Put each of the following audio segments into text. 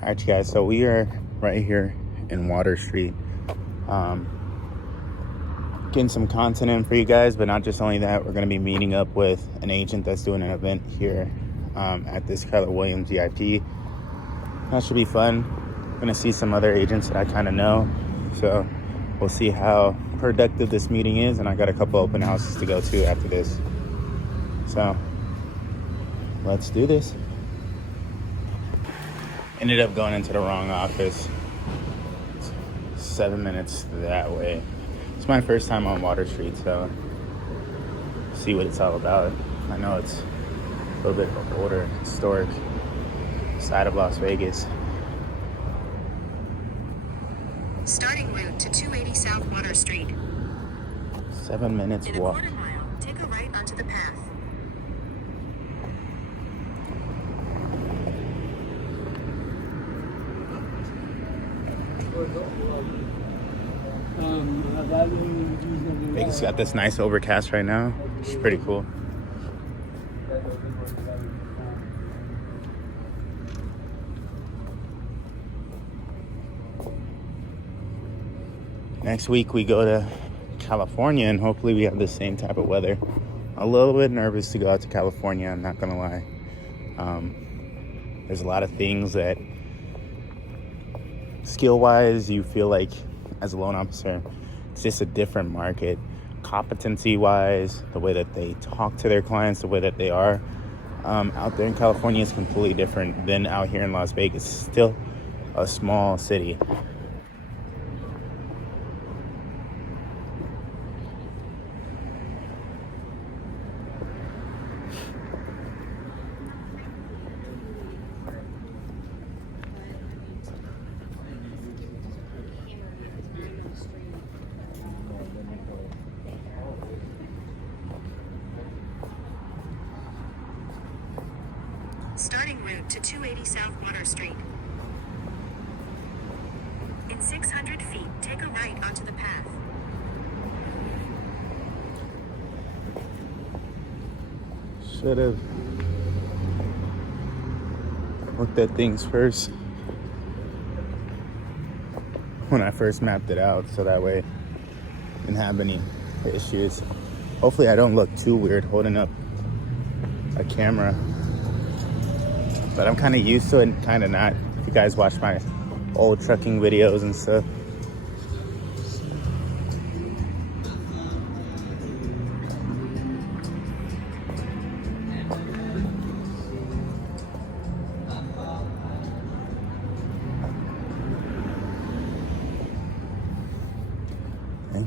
Alright, you guys, so we are right here in Water Street, getting some content in for you guys, but not just only that, we're going to be meeting up with an agent that's doing an event here at this Keller Williams VIP. That should be fun. I'm going to see some other agents that I kind of know, so we'll see how productive this meeting is, and I got a couple open houses to go to after this. So let's do this. Ended up going into the wrong office. 7 minutes that way. It's my first time on Water Street, so see what it's all about. I know it's a little bit of an older, historic side of Las Vegas. Starting route to 280 South Water Street. 7 minutes In a walk. quarter mile, take a right onto the path. Vegas got this nice overcast right now. It's pretty cool. Next week we go to California, and hopefully we have the same type of weather. A little bit nervous to go out to California, I'm not gonna lie. There's a lot of things that skill-wise you feel like as a loan officer, it's just a different market. Competency-wise, the way that they talk to their clients, the way that they are out there in California is completely different than out here in Las Vegas. It's still a small city. Starting route to 280 South Water Street. In 600 feet, take a right onto the path. Should have looked at things first when I first mapped it out, so that way I didn't have any issues. Hopefully I don't look too weird holding up a camera, but I'm kind of used to it and kind of not. If you guys watch my old trucking videos and stuff. Okay.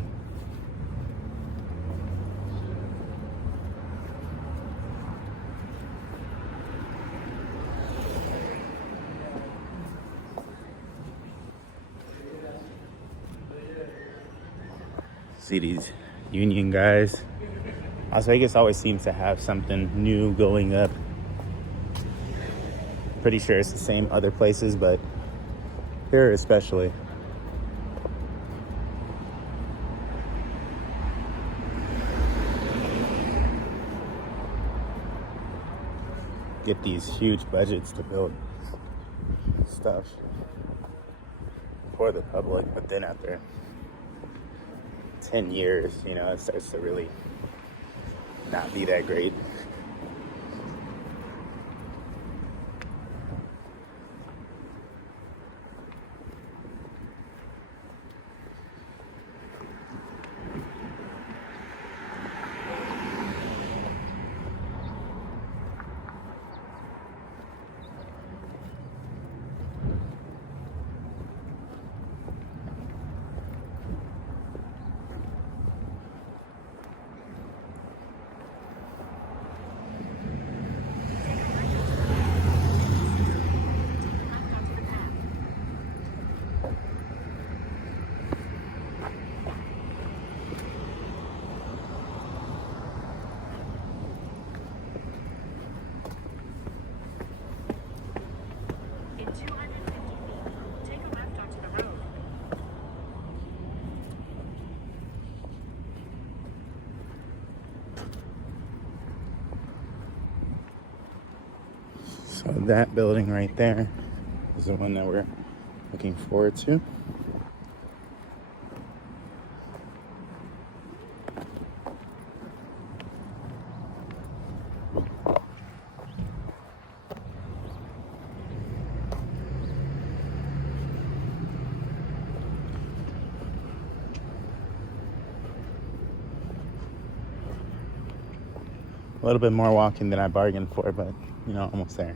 See these union guys. Las Vegas always seems to have something new going up. Pretty sure it's the same other places, but here especially. Get these huge budgets to build stuff for the public, but then after 10 years, you know, it starts to really not be that great. So that building right there is the one that we're looking forward to. A little bit more walking than I bargained for, but you know, almost there.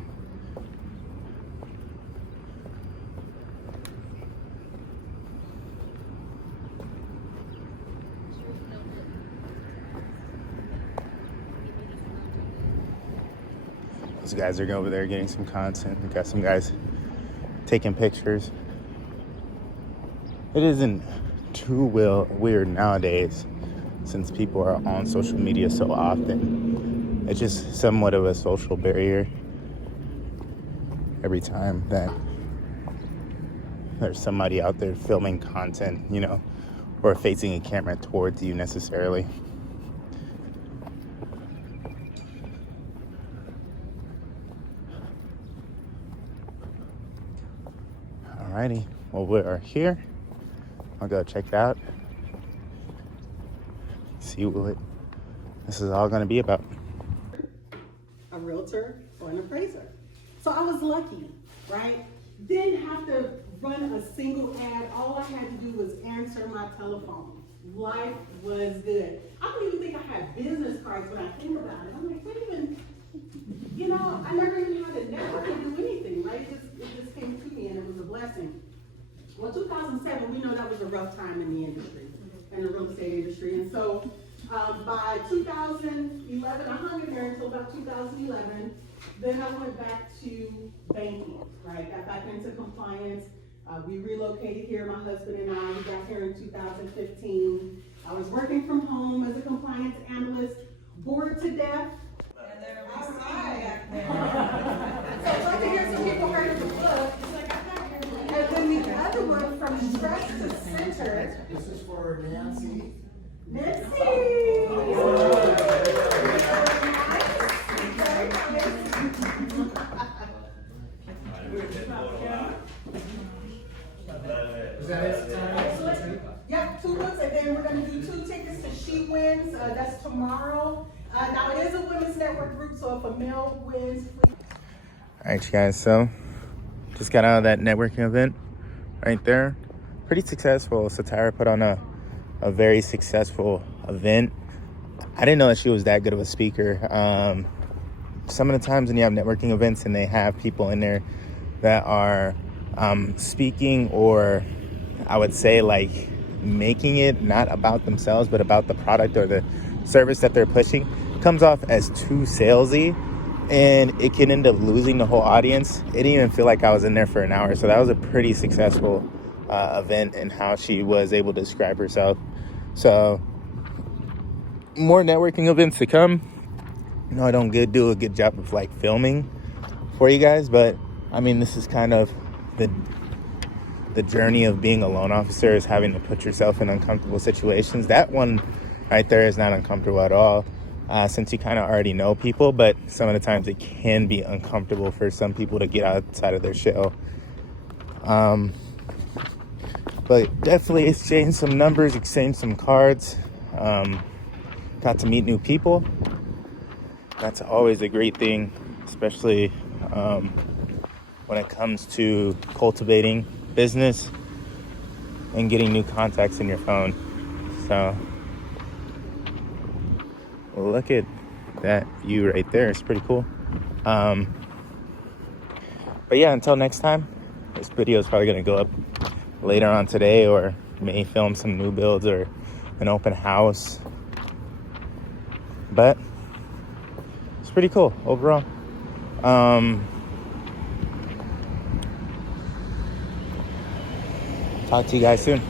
Those guys are over there getting some content. We got some guys taking pictures. It isn't too weird nowadays, since people are on social media so often. It's just somewhat of a social barrier every time that there's somebody out there filming content, you know, or facing a camera towards you necessarily. Alrighty, well, we are here. I'll go check it out. See what this is all going to be about. A realtor or an appraiser. So I was lucky, right? Didn't have to run a single ad. All I had to do was answer my telephone. Life was good. I don't even think I had business cards when I think about it. I'm like, wait even, you know, I never even had to network and do anything, right? It just came to me and it was a blessing. Well, 2007, we know that was a rough time in the industry, in the real estate industry. And so by 2011, I hung in there until about 2011. Then I went back to banking, right? Got back into compliance. We relocated here, my husband and I. We got here in 2015. I was working from home as a compliance analyst, bored to death. And then all right. So I'd love to hear some people heard of the book. And then the other one, From Stress to Center. This is for Nancy. Is that it? Yep, 2 books, and then we're gonna do 2 tickets to She Wins. That's tomorrow. Now it is a women's network group, so if a male wins, please. All right, you guys, so just got out of that networking event right there. Pretty successful. Satira put on a very successful event. I didn't know that she was that good of a speaker. Some of the times when you have networking events and they have people in there that are speaking, or I would say like making it not about themselves but about the product or the service that they're pushing, comes off as too salesy, and it can end up losing the whole audience. It didn't even feel like I was in there for an hour. So that was a pretty successful event in how she was able to describe herself. So more networking events to come. You know, I don't do a good job of like filming for you guys, but I mean, this is kind of the journey of being a loan officer, is having to put yourself in uncomfortable situations. That one right there is not uncomfortable at all, since you kind of already know people, but some of the times it can be uncomfortable for some people to get outside of their shell. But definitely exchanged some numbers, exchanged some cards, got to meet new people. That's always a great thing, especially when it comes to cultivating business and getting new contacts in your phone. So look at that view right there. It's pretty cool. But yeah, until next time, this video is probably going to go up later on today, or may film some new builds or an open house. But it's pretty cool overall. Talk to you guys soon.